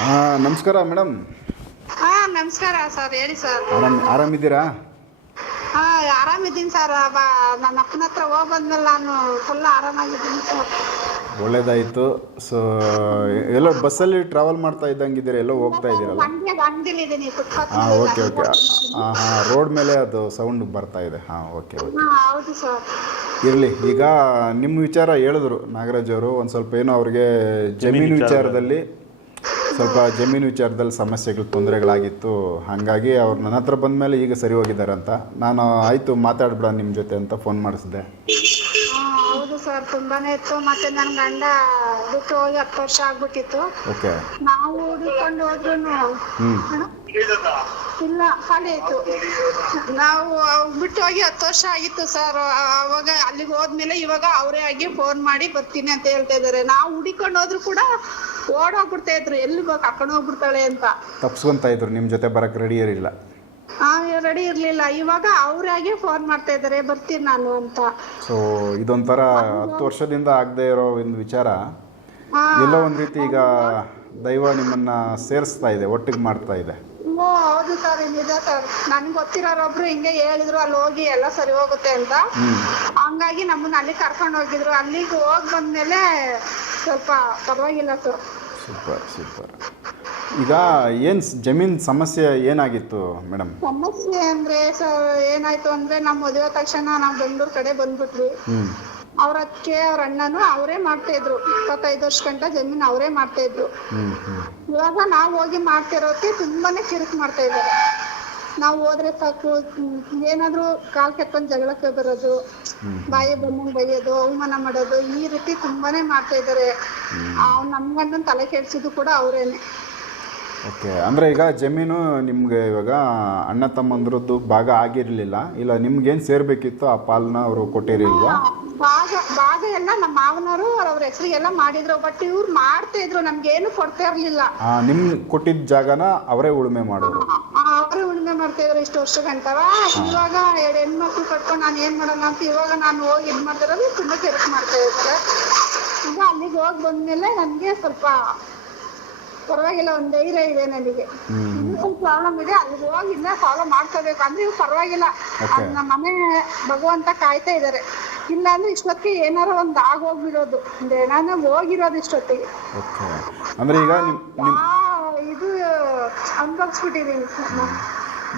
ಹಾಂ ನಮಸ್ಕಾರ ಮೇಡಮ್. ಹಾ ನಮಸ್ಕಾರ ಸರ್ ಹೇಳಿ ಸರ್. ಆರಾಮ್ ಆರಾಮಿದ್ದೀರಾ? ಹಾ ಆರಾಮಿದ್ದೀನಿ ಸರ್ ನನ್ನ ಅಪ್ಪನ ಹತ್ರ ಹೋಗಿ ಬಂದ್ಮೇಲೆ ನಾನು ಫುಲ್ ಆರಾಮಾಗಿದ್ದೀನಿ ಸರ್. ಒಳ್ಳೇದಾಯಿತು. ಸೊ ಎಲ್ಲೋ ಬಸ್ಸಲ್ಲಿ ಟ್ರಾವೆಲ್ ಮಾಡ್ತಾ ಇದ್ದಂಗಿದ್ದೀರಾ? ಎಲ್ಲೋ ಹೋಗ್ತಾ ಇದ್ದೀರಲ್ಲ? ಅಂಗಡಿ ಅಂಗಡಿಲಿದ್ದೀನಿ ಫುಟ್ಪಾತ್ ಹಾಂ ಓಕೆ ಓಕೆ ಹಾಂ ಹಾಂ ರೋಡ್ ಮೇಲೆ ಅದು ಸೌಂಡ್ ಬರ್ತಾ ಇದೆ. ಹಾಂ ಓಕೆ ಓಕೆ ಹಾ ಹೌದು ಸರ್. ಇರಲಿ ಈಗ ನಿಮ್ಮ ವಿಚಾರ ಹೇಳಿದ್ರು ನಾಗರಾಜ್ ಅವರು. ಒಂದು ಸ್ವಲ್ಪ ಏನೋ ಅವ್ರಿಗೆ ಜಮೀನು ವಿಚಾರದಲ್ಲಿ ಸ್ವಲ್ಪ ಜಮೀನು ವಿಚಾರದಲ್ಲಿ ಸಮಸ್ಯೆಗಳು ತೊಂದರೆಗಳಾಗಿತ್ತು. ಹಾಗಾಗಿ ಅವ್ರು ನನ್ನ ಹತ್ರ ಬಂದಮೇಲೆ ಈಗ ಸರಿ ಹೋಗಿದ್ದಾರೆ ಅಂತ. ನಾನು ಆಯಿತು ಮಾತಾಡ್ಬಿಡ ನಿಮ್ಮ ಜೊತೆ ಅಂತ ಫೋನ್ ಮಾಡಿಸಿದೆ. ಆ, ಹೌದು ಸರ್ ತುಂಬಾನೇ ಇತ್ತು. ಮತ್ತೆ ನನ್ನ ಗಂಡ ಬಿಟ್ಟು ಹೋಗಿ ಹತ್ತು ವರ್ಷ ಆಗ್ಬಿಟ್ಟಿತ್ತು. ಓಕೆ. ನಾವು ಹುಡುಕೊಂಡು ಹೋದ್ರು ಹ್ಞೂ ಇಲ್ಲ ಖಾಲಿ ಆಯ್ತು. ನಾವು ಬಿಟ್ಟು ಹೋಗಿ ಹತ್ತು ವರ್ಷ ಆಗಿತ್ತು ಸರ್ ಅವಾಗ ಅಲ್ಲಿಗೆ ಹೋದ್ಮೇಲೆ ಇವಾಗ ಅವರೇ ಆಗಿ ಫೋನ್ ಮಾಡಿ ಬರ್ತೀನಿ ಅಂತ ಹೇಳ್ತಾ ಇದಾರೆ ನಾವು ಹುಡಿಕೊಂಡು ಹೋದ್ರು ಕೂಡ ಓಡೋಗ್ಬಿಡ್ತಾ ಇದ್ರು. ಎಲ್ಲಿ ಕರ್ಕೊಂಡು ಹೋಗ್ಬಿಡ್ತಾಳೆ ಅಂತ. ತಪ್ಸ್ಕೊಂತ ಇದ್ರು. ನಿಮ್ಮ ಜೊತೆ ಬರಕ್ ರೆಡಿ ಇರಲಿಲ್ಲ. ರೆಡಿ ಇರ್ಲಿಲ್ಲ. ಇವಾಗ ಅವ್ರಾಗೆ ಫೋನ್ ಮಾಡ್ತಾ ಇದಾರೆ ಬರ್ತೀನಿ ನಾನು ಅಂತ. ಸೊ ಇದೊಂಥರ ಹತ್ತು ವರ್ಷದಿಂದ ಆಗದೆ ಇರೋ ಒಂದು ವಿಚಾರ. ಎಲ್ಲ ಒಂದು ರೀತಿ ಈಗ ದೈವ ನಿಮ್ಮನ್ನ ಸೇರಿಸ್ತಾ ಇದೆ ಒಟ್ಟಿಗೆ ಮಾಡ್ತಾ ಇದೆ. ಹೌದು ಸರ್ ನಿಜ ಸರ್? ನನ್ಗೆ ಗೊತ್ತಿರೋರೊಬ್ರು ಹಿಂಗೆ ಹೇಳಿದ್ರು ಅಲ್ಲಿ ಹೋಗಿ ಎಲ್ಲ ಸರಿ ಹೋಗುತ್ತೆ ಅಂತ. ಹಂಗಾಗಿ ನಮ್ಮನ್ನ ಅಲ್ಲಿ ಕರ್ಕೊಂಡು ಹೋಗಿದ್ರು. ಅಲ್ಲಿಗೆ ಹೋಗಿ ಬಂದ್ಮೇಲೆ ಸ್ವಲ್ಪ ಪರವಾಗಿಲ್ಲ ಸರ್. Super super. ಈಗ ಏನ್ ಜಮೀನ್ ಸಮಸ್ಯೆ ಏನಾಗಿತ್ತು ಮೇಡಮ್? ಸಮಸ್ಯೆ ಅಂದ್ರೆ ಸರ್ ಏನಾಯ್ತು ಅಂದ್ರೆ ನಮ್ಮ ಮದುವೆ ತಕ್ಷಣ ನಾವು ಬೆಂಗಳೂರು ಕಡೆ ಬಂದ್ಬಿಟ್ವಿ. ಅವ್ರ ಅಕ್ಕೆ ಅವ್ರ ಅಣ್ಣನು ಅವರೇ ಮಾಡ್ತಾ ಇದ್ರು. ಇಪ್ಪತ್ತೈದು ವರ್ಷ ಗಂಟ ಜಮೀನ್ ಅವರೇ ಮಾಡ್ತಾ ಇದ್ರು. ಇವಾಗ ನಾವ್ ಹೋಗಿ ಮಾಡ್ತಿರೋಕೆ ತುಂಬಾನೇ ಕಿರಿಕ್ ಮಾಡ್ತಾ ಇದ್ದಾರೆ. ನಾವು ಹೋದ್ರೆ ಸಾಕು ಏನಾದ್ರು ಕಾಲ್ ಕೆತ್ಕೊಂಡ್ ಜಗಳಕ್ಕೆ ಬರೋದು ಬಾಯಿ ಬಂದಂಗ್ ಬೈಯೋದು ಅವಮಾನ ಮಾಡೋದು ಈ ರೀತಿ ತುಂಬಾನೇ ಮಾಡ್ತಾ ಇದ್ದಾರೆ. ನಮ್ ಗಂಡನ್ ತಲೆ ಕೆಡ್ಸಿದ್ದು ಕೂಡ ಅವ್ರೇನೆ. ಓಕೆ ಅಂದರೆ ಈಗ ಜಮೀನು ನಿಮಗೆ ಇವಾಗ ಅಣ್ಣ ತಮ್ಮಂದ್ರದ್ದು ಭಾಗ ಆಗಿರಲಿಲ್ಲ. ಇಲ್ಲ ನಿಮ್ಗೇನು ಸೇರಬೇಕಿತ್ತು ಆ ಪಾಲನ್ನ ಅವರು ಕೊಟ್ಟಿರಲಿಲ್ಲ ಭಾಗ ಭಾಗ ಎಲ್ಲ ನಮ್ಮ ಮಾವನವರು ಅವ್ರ ಹೆಸರಿಗೆಲ್ಲ ಮಾಡಿದ್ರು. ಬಟ್ ಇವ್ರು ಮಾಡ್ತಾ ಇದ್ರು. ನಮ್ಗೆ ಏನು ಕೊಡ್ತಾ ಇರ್ಲಿಲ್ಲ. ನಿಮ್ ಕೊಟ್ಟಿದ್ದ ಜಾಗನ ಅವರೇ ಉಳುಮೆ ಮಾಡೋರು. ಅವರೇ ಉಳುಮೆ ಮಾಡ್ತಾ ಇದ್ರು ಇಷ್ಟು ವರ್ಷ ಗಂಟವ ಇವಾಗ ಎರಡು ಹೆಣ್ಮಕ್ಳು ಕಟ್ಕೊಂಡು ನಾನು ಏನ್ ಮಾಡಲ್ಲ ಅಂತ ಇವಾಗ ನಾನು ಹೋಗಿ ಇದ್ ಮಾಡ್ತಿರೋದು ತುಂಬಾ ಕೆಲಸ ಮಾಡ್ತಾ ಇರ್ತಾರೆ ಈಗ ಅಲ್ಲಿಗೆ ಹೋಗಿ ಬಂದ್ಮೇಲೆ ನನ್ಗೆ ಸ್ವಲ್ಪ ಪರವಾಗಿಲ್ಲ ಒಂದ್ ಧೈರ್ಯ ಇದೆ ನನಗೆ. ಸ್ವಲ್ಪ ಪ್ರಾಬ್ಲಮ್ ಇದೆ ಅಲ್ಲಿ ಹೋಗಿ ಇನ್ನ ಫಾಲೋ ಮಾಡ್ಕೋಬೇಕು. ಅಂದ್ರೆ ಇವ್ ಪರವಾಗಿಲ್ಲ. ಅದ್ ನಮ್ಮ ಮನೆ ಭಗವಂತ ಕಾಯ್ತಾ ಇದಾರೆ. ಇಲ್ಲ ಅಂದ್ರೆ ಇಷ್ಟೊತ್ತಿಗೆ ಏನಾರ ಒಂದ್ ಆಗೋಗ್ಬಿಡೋದು. ಅಂದ್ರೆ ನಾನು ಹೋಗಿರೋದು ಇಷ್ಟೊತ್ತಿಗೆ. ಅಂದ್ರೆ ಈಗ ಇದು ಅನ್ಭವಿಸ್ಬಿಟ್ಟಿದೀನಿ.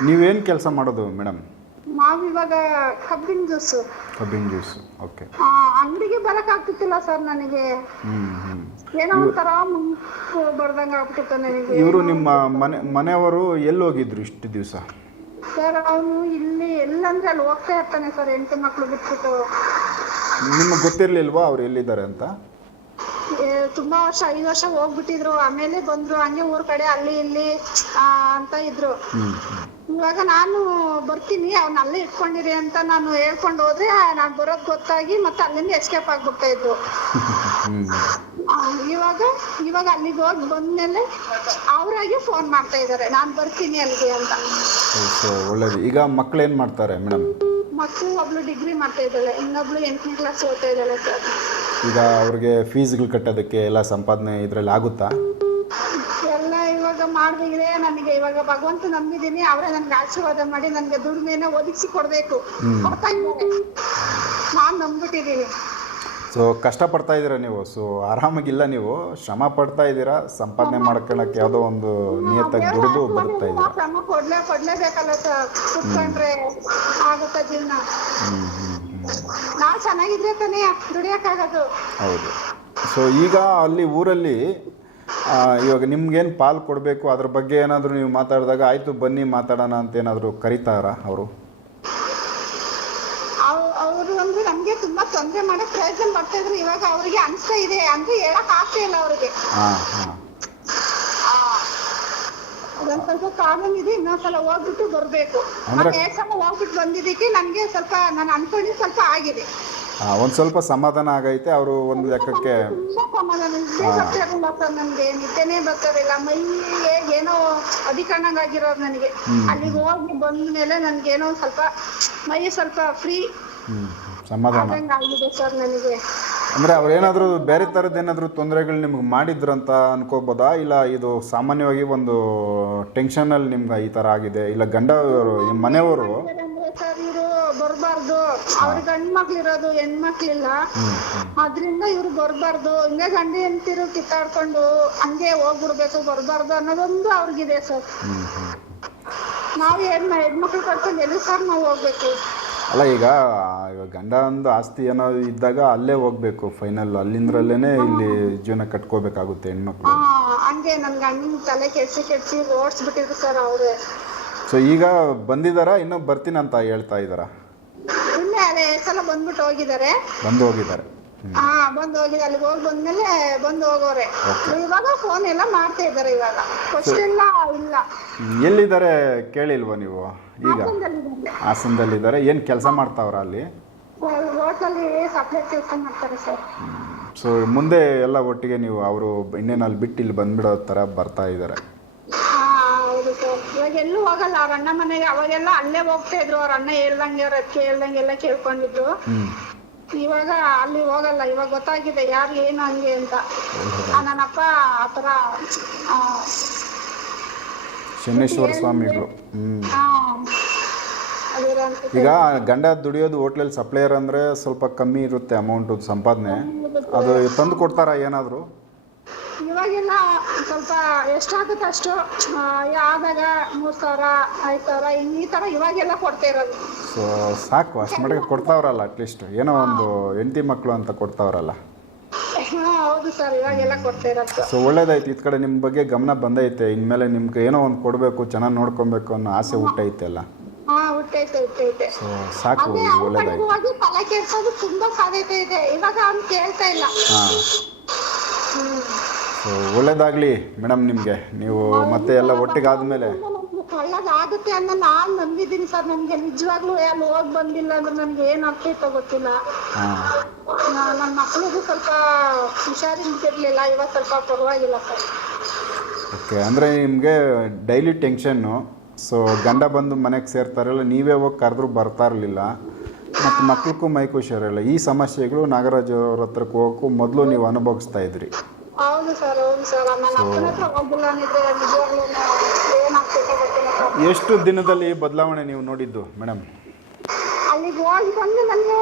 ನೀವೇನ್ ಕೆಲಸ ಮಾಡೋದು ಮೇಡಮ್ ನಾವಿವಾಗ ಕಬ್ಬಿನ ಜ್ಯೂಸ್. ಕಬ್ಬಿನ ಜ್ಯೂಸ್. ಓಕೆ ಅಂಗಡಿಗೆ ಬರಕ್ ಆಗ್ತಿತ್ತಿಲ್ಲ ಸರ್ ನನಗೆ. ಏನೋ ಒಂಥರ ಮುಂಕು ಬರ್ದಂಗ ಆಗ್ಬಿಟ್ಟಿತ್ತು ನನಗೆ. ಇವರು ನಿಮ್ಮ ಮನೆ ಮನೆಯವರು ಎಲ್ಲಿ ಹೋಗಿದ್ರು ಇಷ್ಟು ದಿವಸ? ಸರ್ ಅವನು ಇಲ್ಲಿ ಎಲ್ಲಂದ್ರೆ ಅಲ್ಲಿ ಹೋಗ್ತಾ ಇರ್ತಾನೆ ಸರ್ ಎಂಟು ಮಕ್ಕಳು ಬಿಟ್ಬಿಟ್ಟು. ನಿಮಗೆ ಗೊತ್ತಿರಲಿಲ್ವಾ ಅವ್ರು ಎಲ್ಲಿದ್ದಾರೆ ಅಂತ? ಏ, ತುಂಬಾ ವರ್ಷ ಐದು ವರ್ಷ ಹೋಗ್ಬಿಟ್ಟಿದ್ರು ಆಮೇಲೆ ಬಂದ್ರು ಹಂಗೆ ಊರ್ ಕಡೆ ಅಲ್ಲಿ ಇಲ್ಲಿ ಆ, ಅಂತ ಇದ್ರು. ಇವಾಗ ನಾನು ಬರ್ತೀನಿ ಅವ್ನ ಅಲ್ಲೇ ಇಟ್ಕೊಂಡಿರಿ ಅಂತ ನಾನು ಹೇಳ್ಕೊಂಡು ಹೋದ್ರೆ ನಾನ್ ಬರೋದ್ ಗೊತ್ತಾಗಿ ಮತ್ತೆ ಅಲ್ಲಿಂದ ಎಸ್ಕೇಪ್ ಆಗ್ಬಿಡ್ತಾ ಇದ್ರು. ಆ, ಇವಾಗ ಇವಾಗ ಅಲ್ಲಿಗೆ ಹೋಗಿ ಬಂದ್ಮೇಲೆ ಅವರಾಗಿ ಫೋನ್ ಮಾಡ್ತಾ ಇದಾರೆ ನಾನ್ ಬರ್ತೀನಿ ಅಲ್ಲಿಗೆ ಅಂತ. ಸೊ ಒಳ್ಳೇದು. ಈಗ ಮಕ್ಳು ಏನು ಮಾಡ್ತಾರೆ ಮೇಡಮ್? ಮಕ್ಕಳು ಒಬ್ಳು ಡಿಗ್ರಿ ಮಾಡ್ತಾ ಇದ್ದಾಳೆ ಇನ್ನೊಬ್ಳು ಎಂಟನೇ ಕ್ಲಾಸ್ ಓದ್ತಾ ಇದ್ದಾಳೆ ಸರ್ ಈಗ ಅವ್ರಿಗೆ ಫೀಸ್ಗಳು ಕಟ್ಟೋದಕ್ಕೆ ಎಲ್ಲ ಸಂಪಾದನೆ ಇದರಲ್ಲಿ ಆಗುತ್ತಾ? ಮಾಡ್ಬೇಕಿದೆ ನನಗೆ ಇವಾಗ ಭಗವಂತ ನಂಬಿದೀನಿ ಅವರೇ ನನ್ಗೆ ಆಶೀರ್ವಾದ ಮಾಡಿ ನನ್ಗೆ ದುಡಿಮೆನ ಒದಗಿಸಿ ಕೊಡ್ಬೇಕು ನಾನು ಇದ್ದಾರೆ. ನಾನ್ ನಂಬಿಟ್ಟಿದೀನಿ ಸೊ ಕಷ್ಟಪಡ್ತಾ ಇದ್ದೀರಾ ನೀವು? ಸೊ ಆರಾಮಾಗಿಲ್ಲ ನೀವು. ಶ್ರಮ ಪಡ್ತಾ ಇದ್ದೀರಾ? ಸಂಪಾದನೆ ಮಾಡ್ಕೊಳ್ಳೋಕೆ ಯಾವುದೋ ಒಂದು ನಿಯತ್ತಾಗಿ ದುಡಿದು ಬದುಕ್ತಾ ಇದೆ ಶ್ರಮ ಕೊಡ್ಲೇ ಕೊಡ್ಲೇಬೇಕಲ್ಲ ಸರ್. ಕುತ್ಕೊಂಡ್ರೆ ಆಗುತ್ತ ಜೀವನ. ನಾವ್ ಚೆನ್ನಾಗಿದ್ರೆ ತಾನೇ ದುಡಿಯಕ್ಕಾಗೋದು. ಹೌದು. ಸೊ ಈಗ ಅಲ್ಲಿ ಊರಲ್ಲಿ ಇವಾಗ ನಿಮ್ಗೇನು ಪಾಲ್ ಕೊಡಬೇಕು? ಅದ್ರ ಬಗ್ಗೆ ಏನಾದರೂ ನೀವು ಮಾತಾಡಿದಾಗ ಆಯಿತು ಬನ್ನಿ ಮಾತಾಡೋಣ ಅಂತ ಏನಾದರೂ ಕರೀತಾರಾ ಅವರು? ಅವರು ಅಂದ್ರೆ ನಮ್ಗೆ ತುಂಬಾ ತೊಂದ್ರೆ ಮಾಡಕ್ ಪ್ರಯತ್ನ ಪಡ್ತಾ ಇದ್ರು. ಇವಾಗ ಅವ್ರಿಗೆ ಅನ್ಸ್ತಾ ಇದೆ ಅಂದ್ರೆ ಹೇಳಕ್ ಆಗ್ತಾ ಇಲ್ಲ ಅವ್ರಿಗೆ. ಹಾಂ ಹಾಂ. ಅದೊಂದ್ ಸ್ವಲ್ಪ ಪ್ರಾಬ್ಲಮ್ ಇದೆ ಇನ್ನೊಂದ್ಸಲ ಹೋಗ್ಬಿಟ್ಟು ಬರ್ಬೇಕು. ಅಂದ್ರೆ- ಮತ್ತೆ ಎರಡ್ ಸಲ ಹೋಗ್ಬಿಟ್ಟು ಬಂದಿದ್ದಕ್ಕೆ ನನ್ಗೆ ಸ್ವಲ್ಪ ನಾನು ಅನ್ಕೊಂಡಿದ್ ಸ್ವಲ್ಪ ಆಗಿದೆ. ಒಂದು ಸ್ವಲ್ಪ ಸಮಾಧಾನ ಆಗೈತೆ ಅವರು ಒಂದು ಲೆಕ್ಕಕ್ಕೆ ಸ್ವಲ್ಪ ಸಮಾಧಾನ ನನ್ಗೆ ನಿದ್ದೆನೇ ಬರ್ತಿರಲಿಲ್ಲ ಮೈಗೆ ಏನೋ ಅಧಿಕರಣಂಗ್ ಆಗಿರೋದು ನನಗೆ ಅಲ್ಲಿಗೆ ಹೋಗಿ ಬಂದ ಮೇಲೆ ನನ್ಗೆ ಏನೋ ಸ್ವಲ್ಪ ಮೈ ಸ್ವಲ್ಪ ಫ್ರೀ ಸಮಾಧಾನ. ಆದಂಗ್ ಆಗಿದೆ ಸರ್ ನನಗೆ. ಅಂದರೆ ಅವ್ರೇನಾದರೂ ಬೇರೆ ಥರದ್ದು ಏನಾದರೂ ತೊಂದರೆಗಳು ನಿಮ್ಗೆ ಅಂತ ಅನ್ಕೋಬೋದಾ? ಇಲ್ಲ ಇದು ಸಾಮಾನ್ಯವಾಗಿ ಒಂದು ಟೆನ್ಷನಲ್ಲಿ ನಿಮ್ಗೆ ಈ ಥರ ಆಗಿದೆ? ಇಲ್ಲ ಈ ಮನೆಯವರು? ಅಂದ್ರೆ ಸರ್ ಇವ್ರು ಬರ್ಬಾರ್ದು. ಅವ್ರಿಗೆ ಗಂಡ್ ಮಕ್ಳು ಇರೋದು ಹೆಣ್ಮಕ್ಳಿಲ್ಲ ಅದ್ರಿಂದ ಇವ್ರು ಬರ್ಬಾರ್ದು. ಹಿಂಗೆ ಗಂಡ ಹೆಂಡ್ತಿರು ಕಿತ್ತಾಡ್ಕೊಂಡು ಹಂಗೆ ಹೋಗ್ಬಿಡ್ಬೇಕು ಬರ್ಬಾರ್ದು ಅನ್ನೋದೊಂದು ಅವ್ರಿಗಿದೆ ಸರ್. ನಾವು ಹೆಣ್ಮ ಹೆಣ್ಮಕ್ಳು ಕಟ್ಕೊಂಡು ಎಲ್ಲಿ ಸರ್ ನಾವ್ ಹೋಗ್ಬೇಕು. ಅಲ್ಲ ಈಗ ಗಂಡ ಒಂದು ಆಸ್ತಿ ಏನೋ ಇದ್ದಾಗ ಅಲ್ಲೇ ಹೋಗ್ಬೇಕು ಫೈನಲ್. ಅಲ್ಲಿಂದ್ರಲ್ಲೇನೆ ಇಲ್ಲಿ ಜೀವನ ಕಟ್ಕೋಬೇಕಾಗುತ್ತೆ ಹೆಣ್ಮಕ್ಳು. ಹಂಗೆ ನನ್ ಗಂಡನ ತಲೆ ಕೆಡ್ಸಿ ಕೆಡ್ಸಿ ಓಡಿಸ್ಬಿಟ್ಟಿದ್ರು ಸರ್ ಅವ್ರೆ. ಸೊ ಈಗ ಬಂದಿದ್ದಾರಾ ಇನ್ನೂ ಅಂತ ಹೇಳ್ತಾ ಇದ್ದಾರಾ ಇಲ್ಲ ಅದೇ ಸಲ ಬಂದ್ಬಿಟ್ಟು ಹೋಗಿದ್ದಾರೆ. ಬಂದು ಹೋಗಿದ್ದಾರೆ. ಹಾ ಬಂದು ಹೋಗಿದೆ ಅಲ್ಲಿಗೆ ಹೋಗಿ ಬಂದ್ಮೇಲೆ ಬಂದು ಹೋಗೋರೆ. ಇವಾಗ ಫೋನ್ ಎಲ್ಲ ಮಾಡ್ತಾ ಇದ್ದಾರೆ ಇವಾಗ. ಎಲ್ಲ ಇಲ್ಲ. ಎಲ್ಲಿದ್ದಾರೆ ಕೇಳಿಲ್ವಾ ನೀವು? ಈಗ? ಹಾಸನದಲ್ಲಿದ್ದಾರೆ. ಏನು ಕೆಲಸ ಮಾಡ್ತಾವ್ರ ಅಲ್ಲಿ? ಹೋಟೆಲ್ ಸಪ್ರೇಟ್ ಕೆಲಸ ಮಾಡ್ತಾರೆ ಸರ್. ಸೊ ಮುಂದೆ ಎಲ್ಲ ಒಟ್ಟಿಗೆ ನೀವು ಅವರು ಇನ್ನೇನು ಅಲ್ಲಿ ಬಿಟ್ಟು ಇಲ್ಲಿ ಬಂದ್ಬಿಡೋ ಥರ ಬರ್ತಾ ಇದ್ದಾರೆ. ಇವಾಗ ಎಲ್ಲೂ ಹೋಗಲ್ಲ. ಅವ್ರ ಅಣ್ಣ ಮನೆಗೆ ಅವಾಗೆಲ್ಲ ಅಲ್ಲೇ ಹೋಗ್ತಾ ಇದ್ರು. ಅವ್ರ ಅಣ್ಣ ಹೇಳ್ದಂಗೆ ಅವ್ರ ಅತ್ತಿಗೆ ಹೇಳ್ದಂಗೆಲ್ಲ ಕೇಳ್ಕೊಂಡಿದ್ರು. ಇವಾಗ ಅಲ್ಲಿ ಹೋಗಲ್ಲ. ಇವಾಗ ಗೊತ್ತಾಗಿದೆ ಯಾರು ಏನು ಹಂಗೆ ಅಂತ. ಆ, ನನ್ನಪ್ಪ ಆತರ ಆ, ಶನೇಶ್ವರ ಸ್ವಾಮಿಗಳು. ಈಗ ಗಂಡ ದುಡಿಯೋದು ಹೋಟ್ಲಲ್ಲಿ ಸಪ್ಲೈಯರ್ ಅಂದ್ರೆ ಸ್ವಲ್ಪ ಕಮ್ಮಿ ಇರುತ್ತೆ ಅಮೌಂಟ್ ಸಂಪಾದನೆ. ಅದು ತಂದು ಕೊಡ್ತಾರಾ ಏನಾದರೂ? ಇವಾಗೆಲ್ಲ ಸ್ವಲ್ಪ ಎಷ್ಟಾಗುತ್ತೆ ಅಷ್ಟು ಆದಾಗ ಮೂರ್ ಸಾವಿರ ಐದ್ ಸಾವಿರ ಈ ತರ ಇವಾಗೆಲ್ಲ ಕೊಡ್ತಾ ಇರೋದು. ಸೊ ಸಾಕು ಅಷ್ಟು ಮಟ್ಟಿಗೆ ಕೊಡ್ತಾವ್ರಲ್ಲ ಅಟ್ಲೀಸ್ಟ್ ಏನೋ ಒಂದು ಹೆಂಡತಿ ಮಕ್ಕಳು ಅಂತ ಕೊಡ್ತಾವ್ರಲ್ಲ. ಹೌದು ಸರ್ ಇವಾಗೆಲ್ಲ ಕೊಡ್ತಾ ಇರೋದು. ಸೊ ಒಳ್ಳೇದಾಯ್ತು. ಈ ಕಡೆ ನಿಮ್ಮ ಬಗ್ಗೆ ಗಮನ ಬಂದೈತೆ. ಇನ್ಮೇಲೆ ನಿಮ್ಗೆ ಏನೋ ಒಂದು ಕೊಡಬೇಕು ಚೆನ್ನಾಗಿ ನೋಡ್ಕೊಬೇಕು ಅನ್ನೋ ಆಸೆ ಹುಟ್ಟೈತೆ ಅಲ್ಲ. ಹಾ ಹುಟ್ಟೈತೆ ಹುಟ್ಟೈತೆ. ಸೊ ಸಾಕು ಅದೇ ಕಡೆಗೆ ಒಳ್ಳೇದಾಯ್ತು. ತಲೆ ಕೆಡ್ಸೋದು ತುಂಬಾ ಸಾಧ್ಯತೆ ಇದೆ. ಇವಾಗ ಅವ್ನು ಕೇಳ್ತಾ ಇಲ್ಲ. ಹಾಂ. ಹ್ಮ್. ಸೊ ಒಳ್ಳೇದಾಗಲಿ ಮೇಡಮ್ ನಿಮಗೆ. ನೀವು ಮತ್ತೆ ಎಲ್ಲ ಒಟ್ಟಿಗಾದ್ಮೇಲೆ. ಒಳ್ಳೇದಾಗುತ್ತೆ ಅನ್ನೋ ನಾನು ನಂಬಿದ್ದೀನಿ ಸರ್. ನನ್ಗೆ ನಿಜವಾಗ್ಲೂ ಅಲ್ಲಿ ಹೋಗಿ ಬಂದಿಲ್ಲ ಅಂದ್ರೆ ನನ್ಗೆ ಏನು ಆಗ್ತೈತೋ ಗೊತ್ತಿಲ್ಲ. ಹಾಂ. ಮಕ್ಕಳಿಗೂ ಸ್ವಲ್ಪ ಹುಷಾರಿರ್ಲಿಲ್ಲ. ಇವತ್ತು ಸ್ವಲ್ಪ ಪರವಾಗಿಲ್ಲ ಸರ್. ಓಕೆ ಅಂದರೆ ನಿಮಗೆ ಡೈಲಿ ಟೆನ್ಷನ್ನು. ಸೊ ಗಂಡ ಬಂದು ಮನೆಗೆ ಸೇರ್ತಾರಲ್ಲ ನೀವೇ ಹೋಗಿ ಕರೆದ್ರೂ ಬರ್ತಾ ಇರಲಿಲ್ಲ. ಮತ್ತು ಮಕ್ಳಿಗೂ ಮೈಕ್ ಹುಷಾರಿಲ್ಲ. ಈ ಸಮಸ್ಯೆಗಳು ನಾಗರಾಜ್ ಅವ್ರ ಹತ್ರಕ್ಕೆ ಹೋಗೋಕ್ಕೂ ಮೊದಲು ನೀವು ಅನುಭವಿಸ್ತಾ ಇದ್ರಿ. ಹೌದು ಸರ್ ಹೌದು ಸರ್. ನನ್ನ ಅಪ್ಪನ ಹತ್ರ ಹೋಗಿಲ್ಲ ಅಂದಿದ್ರೆ ನಿಜವಾಗ್ಲೂ ಏನಾಗ್ತೈತೋ ಗೊತ್ತಿಲ್ಲ ಸರ್. ಎಷ್ಟು ದಿನದಲ್ಲಿ ಬದಲಾವಣೆ ನೀವು ನೋಡಿದ್ದು ಮೇಡಮ್ ಅಲ್ಲಿಗೆ ಹೋಗಿ ಬಂದು ನನಗೆ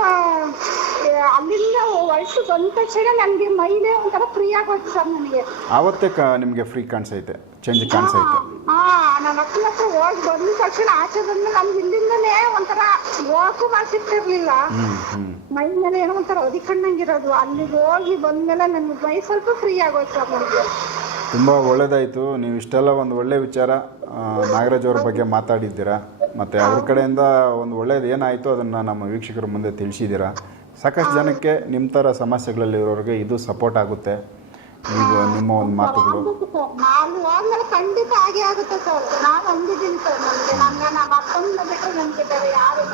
ಅಲ್ಲಿಂದ ಹೊರಟು ಬಂದ ತಕ್ಷಣ ನನಗೆ ಮೈಲೇ ಒಂಥರ ಫ್ರೀ ಆಗೋಯ್ತು ಸರ್ ನನಗೆ. ಆವತ್ತೇ ನಿಮಗೆ ಫ್ರೀ ಕಾಣಿಸೈತೆ ಚೇಂಜ್ ಕಾಣಿಸೈತೆ. ಹಾ ನನ್ನ ಅಕ್ಕನ ಹತ್ರ ಹೋಗಿ ಬಂದ ತಕ್ಷಣ ಆಚೆ ಬಂದು ನಮ್ಗೆ ಇಲ್ಲಿಂದನೇ ಒಂಥರ ಹೋಗಕ್ಕೂ ಹ್ಞೂ ಮೈ ಮೇಲೆ ಏನೋ ಒಂಥರ ಒದಿಕಣ್ಣಂಗಿರೋದು ಅಲ್ಲಿಗೆ ಹೋಗಿ ಬಂದ್ಮೇಲೆ ನನ್ನ ಮೈ ಸ್ವಲ್ಪ ಫ್ರೀ ಆಗೋಯ್ತು ಸರ್ ನನಗೆ. ತುಂಬ ಒಳ್ಳೇದಾಯ್ತು. ನೀವು ಇಷ್ಟೆಲ್ಲ ಒಂದು ಒಳ್ಳೆ ವಿಚಾರ ನಾಗರಾಜ್ ಅವ್ರ ಬಗ್ಗೆ ಮಾತಾಡಿದ್ದೀರಾ. ಮತ್ತೆ ಅವ್ರ ಕಡೆಯಿಂದ ಒಂದು ಒಳ್ಳೇದು ಏನಾಯಿತು ಅದನ್ನು ನಮ್ಮ ವೀಕ್ಷಕರ ಮುಂದೆ ತಿಳಿಸಿದ್ದೀರಾ. ಸಾಕಷ್ಟು ಜನಕ್ಕೆ ನಿಮ್ಮ ಥರ ಸಮಸ್ಯೆಗಳಲ್ಲಿರೋರಿಗೆ ಇದು ಸಪೋರ್ಟ್ ಆಗುತ್ತೆ. ನೀವು ನಿಮ್ಮ ಒಂದು ಮಾತುಗಳು. ಆಗ್ಬೇಕು ನಾನು ಹೋದ್ಮೇಲೆ ಖಂಡಿತ ಆಗೇ ಆಗುತ್ತೆ ಸರ್. ನಾನು ಅಂದಿದ್ದೀನಿ ಸರ್ ನನಗೆ. ನಂಗೆ ನಮ್ಮ ಅಪ್ಪನ ಬಿಟ್ಟರೆ ನನಗೆ ಬೇರೆ ಯಾರು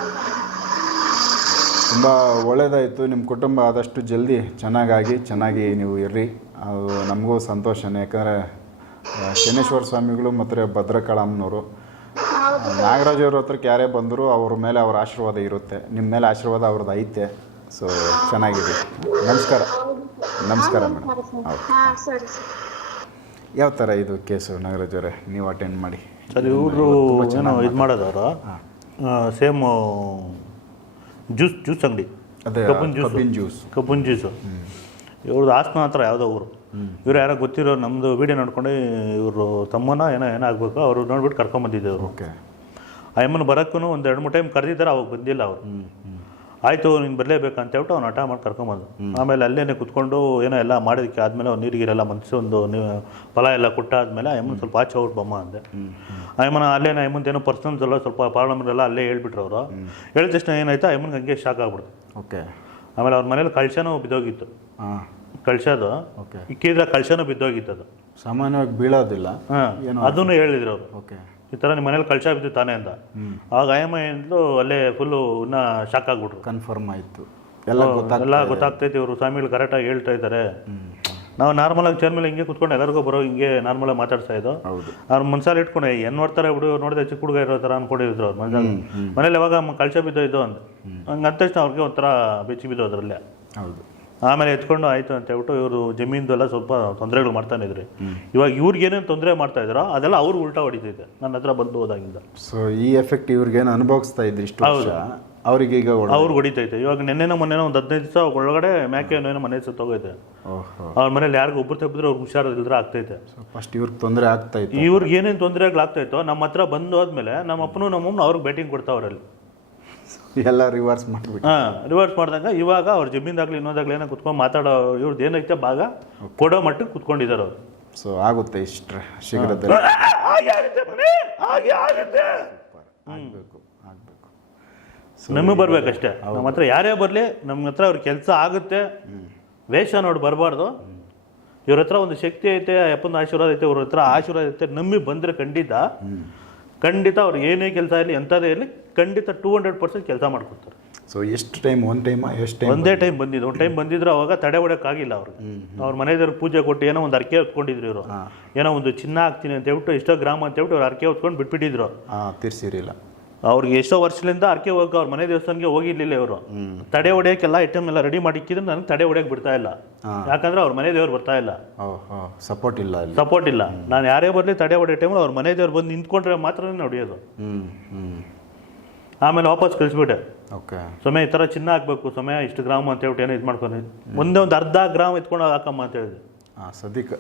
ತುಂಬ ಒಳ್ಳೆಯದಾಯಿತು ನಿಮ್ಮ ಕುಟುಂಬ ಆದಷ್ಟು ಜಲ್ದಿ ಚೆನ್ನಾಗಾಗಿ ಚೆನ್ನಾಗಿ ನೀವು ಇರ್ರಿ. ಅದು ನಮಗೂ ಸಂತೋಷನೇ. ಯಾಕಂದರೆ ಶನೇಶ್ವರ ಸ್ವಾಮಿಗಳು ಮತ್ತು ಭದ್ರಕಾಳಮ್ಮನವರು. ಹೌದು ನಾಗರಾಜ್ ಅವ್ರ ಹತ್ರಕ್ಕೆ ಯಾರೇ ಬಂದರೂ ಅವ್ರ ಮೇಲೆ ಅವ್ರ ಆಶೀರ್ವಾದ ಇರುತ್ತೆ. ನಿಮ್ಮ ಮೇಲೆ ಆಶೀರ್ವಾದ ಅವ್ರದ್ದು ಐತೆ. ಸೊ ಚೆನ್ನಾಗಿದೆ. ನಮಸ್ಕಾರ. ನಮಸ್ಕಾರ ಮೇಡಮ್. ಸರಿ. ಸರ್ ಯಾವ ಥರ ಇದು ಕೇಸು ನಾಗರಾಜ್ ಅವರೇ ನೀವು ಅಟೆಂಡ್ ಮಾಡಿ. ಸರ್ ಇವರು ಏನೋ ಇದು ಮಾಡೋದವರು? ಸೇಮ್ ಜ್ಯೂಸ್ ಜ್ಯೂಸ್ ಅಂಗಡಿ. ಅದೇ ಕಬ್ಬಿನ ಜ್ಯೂಸ್. ಕಬ್ಬಿನ ಜ್ಯೂಸ್. ಕಬ್ಬಿನ ಜ್ಯೂಸು. ಇವ್ರದ್ದು ಹಾಸನ ಹತ್ರ ಯಾವುದೋ ಊರು. ಇವ್ರು ಯಾರೋ ಗೊತ್ತಿರೋ ನಮ್ಮದು ವೀಡಿಯೋ ನೋಡ್ಕೊಂಡು ಇವರು ತಮ್ಮನ ಏನೋ ಏನೋ ಆಗಬೇಕು ಅವರು ನೋಡ್ಬಿಟ್ಟು ಕರ್ಕೊಂಬಂದಿದ್ದೆ ಅವರು ಓಕೆ. ಆ ಅಮ್ಮನ ಬರೋಕ್ಕೂ ಒಂದು ಎರಡು ಮೂರು ಟೈಮ್ ಕರೆದಿದ್ದಾರೆ ಅವಾಗ ಬಂದಿಲ್ಲ ಅವರು. ಆಯಿತು ನೀನು ಬರಲೇಬೇಕು ಅಂತ ಹೇಳ್ಬಿಟ್ಟು ಅವ್ನು ಹಠ ಮಾಡಿ ಕರ್ಕೊಂಬಂದು ಆಮೇಲೆ ಅಲ್ಲೇನೆ ಕುತ್ಕೊಂಡು ಏನೋ ಎಲ್ಲ ಮಾಡೋದಕ್ಕೆ ಆದಮೇಲೆ ಅವ್ನು ನೀರಿಗಿರೆಲ್ಲ ಮನಸ್ಸು ಒಂದು ನೀವು ಫಲ ಎಲ್ಲ ಕೊಟ್ಟಾದ್ಮೇಲೆ ಆ ಅಮ್ಮನ ಸ್ವಲ್ಪ ಆಚೆ ಹೋಗ್ಬಿಟ್ಟು ಬಮ್ಮ ಅಂದೆ. ಆ ಅಮ್ಮನ ಅಲ್ಲೇನ ಅಮ್ಮಂದು ಏನೋ ಪರ್ಸನಲ್ಸ್ ಎಲ್ಲ ಸ್ವಲ್ಪ ಪ್ರಾಬ್ಲಮ್ ಎಲ್ಲ ಅಲ್ಲೇ ಹೇಳ್ಬಿಟ್ರು ಅವರು. ಹೇಳಿದ ತಕ್ಷಣ ಏನಾಯ್ತು ಆ ಅಮ್ಮನಿಗೆ ಹಂಗೆ ಶಾಕ್ ಆಗ್ಬಿಡ್ತು. ಓಕೆ. ಆಮೇಲೆ ಅವ್ರ ಮನೇಲಿ ಕಳ್ಶನೂ ಬಿದ್ದೋಗಿತ್ತು. ಹಾಂ. ಕಳ್ಸೋದು ಓಕೆ. ಇಕ್ಕಿದ್ರೆ ಕಳ್ಶನೂ ಬಿದ್ದೋಗಿತ್ತು ಅದು. ಸಾಮಾನ್ಯವಾಗಿ ಬೀಳೋದಿಲ್ಲ. ಅದನ್ನು ಹೇಳಿದ್ರು ಅವರು. ಓಕೆ. ಈ ಥರ ನಿಮ್ಮ ಮನೇಲಿ ಕಳ್ಶ ಬಿದ್ದು ತಾನೇ ಅಂತ. ಆಗ ಅಯ್ಯಮ್ಮ ಏನಿದ್ಲು ಅಲ್ಲೇ ಫುಲ್ಲು ಇನ್ನ ಶಾಕ್ ಆಗ್ಬಿಟ್ರು. ಕನ್ಫರ್ಮ್ ಆಯಿತು. ಎಲ್ಲ ಎಲ್ಲ ಗೊತ್ತಾಗ್ತೈತಿ ಇವರು. ಸ್ವಾಮಿಗಳು ಕರೆಕ್ಟಾಗಿ ಹೇಳ್ತಾ ಇದ್ದಾರೆ ನಾವು ನಾರ್ಮಲ್ ಆಗಿ ಚೇರ್ ಮೇಲೆ ಹಿಂಗೆ ಕುತ್ಕೊಂಡು ಎಲ್ಲರಿಗೂ ಬರೋ ಹಿಂಗೆ ನಾರ್ಮಲ್ ಆಗಿ ಮಾತಾಡ್ತಾ ಇದ್ದೋ. ಅವ್ರು ಮನ್ಸಲ್ಲಿ ಇಟ್ಕೊಂಡು ಏನು ನೋಡ್ತಾರೆ ಬಿಡು ನೋಡಿದ್ರೆ ಚಿಕ್ಕ ಹುಡುಗ ಇರೋ ಥರ ಅನ್ಕೊಂಡಿದ್ರು ಅವ್ರು ಮನ್ಸಲ್ಲಿ. ಮನೇಲಿ ಯಾವಾಗ ಮ- ಬಿದ್ದೋ ಇದ್ದೋ ಅಂತ. ಹಂಗೆ ಅಂತ ತಕ್ಷಣ ಅವ್ರಿಗೆ ಒಂಥರ ಬೆಚ್ಚಿ ಬಿದ್ದು ಅದರಲ್ಲೇ. ಹೌದು. ಆಮೇಲೆ ಎತ್ಕೊಂಡು ಆಯ್ತು ಅಂತ ಹೇಳ್ಬಿಟ್ಟು ಇವರು ಜಮೀನ್ದೆಲ್ಲ ಸ್ವಲ್ಪ ತೊಂದರೆಗಳು ಮಾಡ್ತಾನೆ ಇದ್ರಿ. ಇವಾಗ ಇವ್ರಿಗೆ ಏನೇನು ತೊಂದರೆ ಮಾಡ್ತಾ ಇದ್ರೋ ಅದೆಲ್ಲ ಅವ್ರು ಉಲ್ಟಾ ಹೊಡಿತೈತೆ ನನ್ನ ಹತ್ರ ಬಂದು ಹೋದಾಗಿಂದ. ಸೊ ಈ ಎಫೆಕ್ಟ್ ಇವ್ರಿಗೇನು ಅನುಭವಿಸ್ತಾ ಇದ್ರಿ ಇಷ್ಟು ವರ್ಷ? ಅವ್ರಿಗೆ ಈಗ ಅವ್ರಿಗೆ ಅವ್ರು ಹೊಡಿತೈತೆ ಇವಾಗ ನಿನ್ನೆನೋ ಮೊನ್ನೆನೋ ಒಂದು ಹದಿನೈದು ದಿವಸ ಒಳಗಡೆ ಮ್ಯಾಕೆ ಏನೋ ಮನೆ ಸತ್ತೋಗೈತೆ ಅವ್ರ ಮನೇಲಿ ಯಾರಿಗೂ ಒಬ್ರು ತಪ್ಪಿದ್ರೆ ಅವ್ರಿಗೆ ಹುಷಾರಿಲ್ದ್ರೆ ಆಗ್ತೈತೆ ಫಸ್ಟ್ ಇವ್ರಿಗೆ ತೊಂದರೆ ಆಗ್ತಾ ಇತ್ತು. ಇವ್ರಿಗೆ ಏನೇನು ತೊಂದರೆಗಳಾಗ್ತಾಯಿತ್ತೋ ನಮ್ಮ ಹತ್ರ ಬಂದು ಹೋದ್ಮೇಲೆ ನಮ್ಮ ಅಪ್ಪನೂ ನಮ್ಮ ಅವ್ರಿಗೆ ಬ್ಯಾಟಿಂಗ್ ಕೊಡ್ತಾವ್ರಲ್ಲಿ ಎಲ್ಲ ರಿವರ್ಸ್ ಮಾಡ್ಬಿಟ್ಟು ಹಾಂ ರಿವರ್ಸ್ ಮಾಡಿದಾಗ ಇವಾಗ ಅವ್ರ ಜಮೀನ್ದಾಗ್ಲಿ ಇನ್ನೊಂದಾಗ್ಲಿ ಏನೋ ಕುತ್ಕೊಂಡು ಮಾತಾಡೋ ಇವ್ರದ್ದು ಏನೈತೆ ಭಾಗ ಕೊಡೋ ಮಟ್ಟಕ್ಕೆ ಕುತ್ಕೊಂಡಿದ್ದಾರೆ ಅವರು ಸೊ ಆಗುತ್ತೆ ಇಷ್ಟ ಶೀಘ್ರದಲ್ಲಿ ಆಗಬೇಕು ಆಗಬೇಕು ನಮಗೆ ಬರ್ಬೇಕಷ್ಟೇ ನಮ್ಮ ಹತ್ರ ಯಾರೇ ಬರಲಿ ನಮ್ಮ ಹತ್ರ ಅವ್ರ ಕೆಲಸ ಆಗುತ್ತೆ ವೇಷ ನೋಡಿ ಬರಬಾರ್ದು ಇವ್ರ ಹತ್ರ ಒಂದು ಶಕ್ತಿ ಐತೆ ಅಪ್ಪನ ಆಶೀರ್ವಾದ ಐತೆ ಇವ್ರ ಹತ್ರ ಆಶೀರ್ವಾದ ಐತೆ ನಂಬಿ ಬಂದರೆ ಖಂಡಿತ ಖಂಡಿತ ಅವ್ರು ಏನೇ ಕೆಲಸ ಇರಲಿ ಎಂಥದೇ ಇರಲಿ ಖಂಡಿತ ಟೂ ಹಂಡ್ರೆಡ್ ಪರ್ಸೆಂಟ್ ಕೆಲಸ ಮಾಡ್ಕೊಡ್ತಾರೆ. ಸೊ ಎಷ್ಟು ಟೈಮ್ ಒನ್ ಟೈಮ್ ಎಷ್ಟು ಟೈಮ್ ಒಂದೇ ಟೈಮ್ ಬಂದಿದ್ದು ಒಂದು ಟೈಮ್ ಬಂದಿದ್ರು ಅವಾಗ ತಡೆ ಹೊಡೋಕ್ಕಾಗಿಲ್ಲ ಅವ್ರಿಗೆ ಅವ್ರ ಮನೆ ದೇವ್ರಿಗೆ ಪೂಜೆ ಕೊಟ್ಟು ಏನೋ ಒಂದು ಅರ್ಕೆ ಹೊತ್ಕೊಂಡಿದ್ರು ಇವರು. ಏನೋ ಒಂದು ಚಿನ್ನ ಹಾಕ್ತೀನಿ ಅಂತ ಹೇಳ್ಬಿಟ್ಟು ಎಷ್ಟೋ ಗ್ರಾಮ ಅಂತ ಹೇಳ್ಬಿಟ್ಟು ಅವ್ರು ಅರ್ಕೆ ಹೊತ್ಕೊಂಡು ಬಿಟ್ಬಿಟ್ಟಿದ್ರು ಹಾಂ ತೀರ್ಸಿರಿಲ್ಲ ಅವ್ರಿಗೆ ಎಷ್ಟೋ ವರ್ಷದಿಂದ ಅರ್ಕೆ ಹೋಗಕ್ಕೆ ಅವ್ರ ಮನೆ ದೇವಸ್ಥಾನಕ್ಕೆ ಹೋಗಿರ್ಲಿಲ್ಲ ಇವರು. ತಡೆ ಹೊಡೆಯೋಕ್ಕೆಲ್ಲ ಐಟಮ್ ಎಲ್ಲ ರೆಡಿ ಮಾಡಿಕ್ಕಿದ್ರೆ ನನಗೆ ತಡೆ ಹೊಡೆಯಕ್ಕೆ ಬಿಡ್ತಾ ಇಲ್ಲ. ಯಾಕಂದ್ರೆ ಅವ್ರ ಮನೆ ದೇವ್ರು ಬರ್ತಾ ಇಲ್ಲ. ಸಪೋರ್ಟ್ ಇಲ್ಲ ಸಪೋರ್ಟ್ ಇಲ್ಲ. ನಾನು ಯಾರೇ ಬರಲಿ ತಡೆ ಹೊಡೆಯೋ ಟೈಮಲ್ಲಿ ಅವ್ರ ಮನೆ ದೇವ್ರು ಬಂದು ನಿಂತ್ಕೊಂಡ್ರೆ ಮಾತ್ರ ಹೊಡಿಯೋದು. ಆಮೇಲೆ ವಾಪಸ್ ಕಳಿಸ್ಬಿಟ್ಟೆ. ಓಕೆ. ಸಮಯ ಈ ಥರ ಚಿನ್ನ ಹಾಕ್ಬೇಕು ಸಮಯ ಇಷ್ಟು ಗ್ರಾಮ್ ಅಂತ ಹೇಳ್ಬಿಟ್ಟು ಏನೋ ಇದು ಮಾಡ್ಕೊಂಡು ಮುಂದೆ ಒಂದು ಅರ್ಧ ಗ್ರಾಮ್ ಎತ್ಕೊಂಡು ಹಾಕಮ್ಮ ಅಂತ ಹೇಳಿದೆ ಹಾಂ ಸದ್ಯಕ್ಕೆ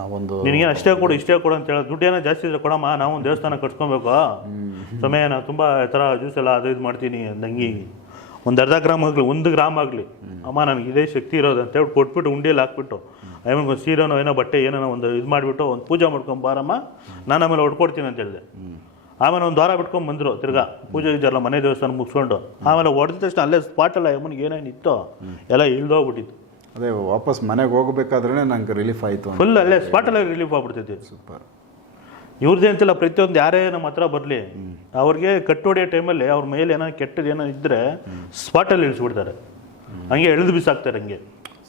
ಆ ಒಂದು ನಿನಗೇನು ಅಷ್ಟೇ ಕೊಡು ಇಷ್ಟೇ ಕೊಡು ಅಂತ ಹೇಳೋದು. ದುಡ್ಡು ಏನೋ ಜಾಸ್ತಿ ಇದ್ರೆ ಕೊಡಮ್ಮ ನಾವು ಒಂದು ದೇವಸ್ಥಾನ ಕಟ್ಸ್ಕೊಬೇಕು. ಸಮಯ ನಾನು ತುಂಬ ಈ ಥರ ಜ್ಯೂಸ್ ಎಲ್ಲ ಅದು ಇದು ಮಾಡ್ತೀನಿ ನಂಗೆ ಒಂದು ಅರ್ಧ ಗ್ರಾಮ್ ಆಗಲಿ ಒಂದು ಗ್ರಾಮ್ ಆಗಲಿ. ಅಮ್ಮ ನನಗೆ ಇದೇ ಶಕ್ತಿ ಇರೋದು ಅಂತ ಹೇಳಿ ಕೊಟ್ಬಿಟ್ಟು ಉಂಡಿಯಲ್ಲಿ ಹಾಕ್ಬಿಟ್ಟು ಆಮೇಲೆ ಒಂದು ಸೀರೆನೋ ಏನೋ ಬಟ್ಟೆ ಏನೋ ಒಂದು ಇದು ಮಾಡಿಬಿಟ್ಟು ಒಂದು ಪೂಜೆ ಮಾಡ್ಕೊಂಡು ಬಾರಮ್ಮ. ನಾನು ಆಮೇಲೆ ಹೊಡ್ಕೊಡ್ತೀನಿ ಅಂತ ಹೇಳಿದೆ. ಆಮೇಲೆ ಒಂದು ದ್ವಾರ ಬಿಟ್ಕೊಂಡು ಬಂದರು ತಿರ್ಗಾ. ಪೂಜೆ ಇದ್ದಾರಲ್ಲ ಮನೆ ದೇವಸ್ಥಾನ ಮುಗಿಸ್ಕೊಂಡು. ಆಮೇಲೆ ಹೊಡೆದ ತಕ್ಷಣ ಅಲ್ಲೇ ಸ್ಪಾಟಲ್ಲ ಅಮ್ಮನಿಗೆ ಏನೇನು ಇತ್ತೋ ಎಲ್ಲ ಇಳ್ದೋಗ್ಬಿಟ್ಟಿತ್ತು. ಅದೇ ವಾಪಸ್ ಮನೆಗೆ ಹೋಗಬೇಕಾದ್ರೆ ನಂಗೆ ರಿಲೀಫ್ ಆಯಿತು ಫುಲ್ ಅಲ್ಲೇ ಸ್ಪಾಟಲ್ಲೇ ರಿಲೀಫ್ ಆಗ್ಬಿಡ್ತೈತಿ. ಸೂಪರ್ ಇವ್ರದ್ದು ಅಂತಿಲ್ಲ ಪ್ರತಿಯೊಂದು ಯಾರೇ ನಮ್ಮ ಹತ್ರ ಬರಲಿ ಅವ್ರಿಗೆ ಕಟ್ಟು ಹೊಡೆಯೋ ಟೈಮಲ್ಲಿ ಅವ್ರ ಮೇಲೆ ಏನೋ ಕೆಟ್ಟದ್ದು ಏನೋ ಇದ್ದರೆ ಸ್ಪಾಟಲ್ಲಿ ಇಳಿಸ್ಬಿಡ್ತಾರೆ. ಹಂಗೆ ಎಳೆದು ಬಿಸಾಕ್ತಾರೆ ಹಂಗೆ.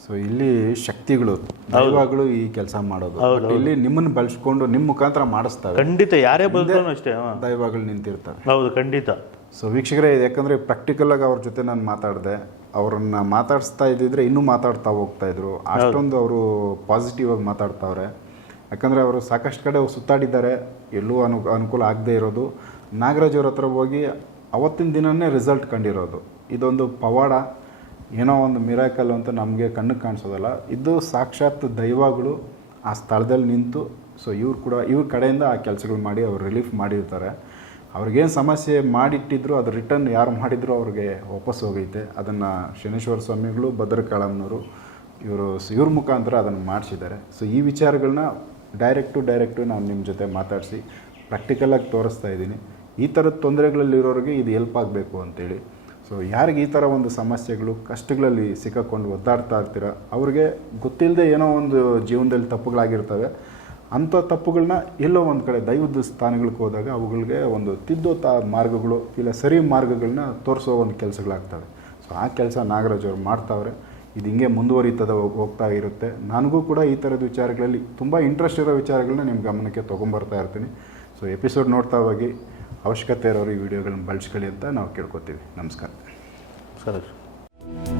ಸೊ ಇಲ್ಲಿ ಶಕ್ತಿಗಳು ದೈವಗಳು ಈ ಕೆಲಸ ಮಾಡೋದು. ಇಲ್ಲಿ ನಿಮ್ಮನ್ನು ಬಳಸ್ಕೊಂಡು ನಿಮ್ಮ ಮುಖಾಂತರ ಮಾಡಿಸ್ತಾರೆ. ಖಂಡಿತ ಯಾರೇ ಬಂದ್ರೂ ಅಷ್ಟೇ. ದೈವಗಳು ನಿಂತಿರ್ತಾರೆ. ಹೌದು ಖಂಡಿತ. ಸೊ ವೀಕ್ಷಕರೇ ಯಾಕಂದರೆ ಪ್ರಾಕ್ಟಿಕಲಾಗಿ ಅವ್ರ ಜೊತೆ ನಾನು ಮಾತಾಡಿದೆ. ಅವ್ರನ್ನ ಮಾತಾಡಿಸ್ತಾ ಇದ್ದಿದ್ರೆ ಇನ್ನೂ ಮಾತಾಡ್ತಾ ಹೋಗ್ತಾ ಇದ್ರು. ಅಷ್ಟೊಂದು ಅವರು ಪಾಸಿಟಿವ್ ಆಗಿ ಮಾತಾಡ್ತಾವ್ರೆ. ಯಾಕಂದರೆ ಅವರು ಸಾಕಷ್ಟು ಕಡೆ ಸುತ್ತಾಡಿದ್ದಾರೆ. ಎಲ್ಲೂ ಅನು ಅನುಕೂಲ ಆಗದೆ ಇರೋದು. ನಾಗರಾಜ್ ಅವ್ರ ಹತ್ರ ಹೋಗಿ ಅವತ್ತಿನ ದಿನನೇ ರಿಸಲ್ಟ್ ಕಂಡಿರೋದು. ಇದೊಂದು ಪವಾಡ. ಏನೋ ಒಂದು ಮಿರಾಕಲ್ ಅಂತ ನಮಗೆ ಕಣ್ಣಿಗೆ ಕಾಣಿಸೋದಲ್ಲ. ಇದು ಸಾಕ್ಷಾತ್ ದೈವಗಳು ಆ ಸ್ಥಳದಲ್ಲಿ ನಿಂತು ಸೊ ಇವ್ರು ಕೂಡ ಇವ್ರ ಕಡೆಯಿಂದ ಆ ಕೆಲಸಗಳು ಮಾಡಿ ಅವ್ರು ರಿಲೀಫ್ ಮಾಡಿರ್ತಾರೆ. ಅವ್ರಿಗೇನು ಸಮಸ್ಯೆ ಮಾಡಿಟ್ಟಿದ್ರು, ಅದು ರಿಟರ್ನ್ ಯಾರು ಮಾಡಿದ್ರು ಅವ್ರಿಗೆ ವಾಪಸ್ ಹೋಗೈತೆ. ಅದನ್ನು ಶನೇಶ್ವರ ಸ್ವಾಮಿಗಳು ಭದ್ರಕಾಳಮ್ಮನವರು ಇವರು ಇವ್ರ ಮುಖಾಂತರ ಅದನ್ನು ಮಾಡಿಸಿದ್ದಾರೆ. ಸೊ ಈ ವಿಚಾರಗಳನ್ನ ಡೈರೆಕ್ಟು ಡೈರೆಕ್ಟು ನಾನು ನಿಮ್ಮ ಜೊತೆ ಮಾತಾಡಿಸಿ ಪ್ರಾಕ್ಟಿಕಲಾಗಿ ತೋರಿಸ್ತಾ ಇದ್ದೀನಿ. ಈ ಥರದ ತೊಂದರೆಗಳಲ್ಲಿರೋರಿಗೆ ಇದು ಹೆಲ್ಪ್ ಆಗಬೇಕು ಅಂತೇಳಿ. ಸೊ ಯಾರಿಗೆ ಈ ಥರ ಒಂದು ಸಮಸ್ಯೆಗಳು, ಕಷ್ಟಗಳಲ್ಲಿ ಸಿಕ್ಕಾಕೊಂಡು ಒದ್ದಾಡ್ತಾ ಇರ್ತೀರ, ಅವ್ರಿಗೆ ಗೊತ್ತಿಲ್ಲದೆ ಏನೋ ಒಂದು ಜೀವನದಲ್ಲಿ ತಪ್ಪುಗಳಾಗಿರ್ತವೆ. ಅಂಥ ತಪ್ಪುಗಳನ್ನ ಎಲ್ಲೋ ಒಂದು ಕಡೆ ದೈವದ ಸ್ಥಾನಗಳಿಗೆ ಹೋದಾಗ ಅವುಗಳಿಗೆ ಒಂದು ತಿದ್ದೋ ತಾ ಮಾರ್ಗಗಳು ಇಲ್ಲ ಸರಿ ಮಾರ್ಗಗಳನ್ನ ತೋರಿಸೋ ಒಂದು ಕೆಲಸಗಳಾಗ್ತವೆ. ಸೊ ಆ ಕೆಲಸ ನಾಗರಾಜ್ ಅವರು ಮಾಡ್ತಾವ್ರೆ. ಇದು ಹಿಂಗೆ ಮುಂದುವರಿತದ ಹೋಗ್- ಹೋಗ್ತಾ ಇರುತ್ತೆ. ನನಗೂ ಕೂಡ ಈ ಥರದ ವಿಚಾರಗಳಲ್ಲಿ ತುಂಬ ಇಂಟ್ರೆಸ್ಟ್ ಇರೋ ವಿಚಾರಗಳನ್ನ ನಿಮ್ಮ ಗಮನಕ್ಕೆ ತೊಗೊಂಬರ್ತಾ ಇರ್ತೀನಿ. ಸೊ ಎಪಿಸೋಡ್ ನೋಡ್ತಾ ಹೋಗಿ. ಅವಶ್ಯಕತೆ ಇರೋರು ಈ ವಿಡಿಯೋಗಳನ್ನ ಬಳಸ್ಕೊಳ್ಳಿ ಅಂತ ನಾವು ಕೇಳ್ಕೊತೀವಿ. ನಮಸ್ಕಾರ. ಸರಿ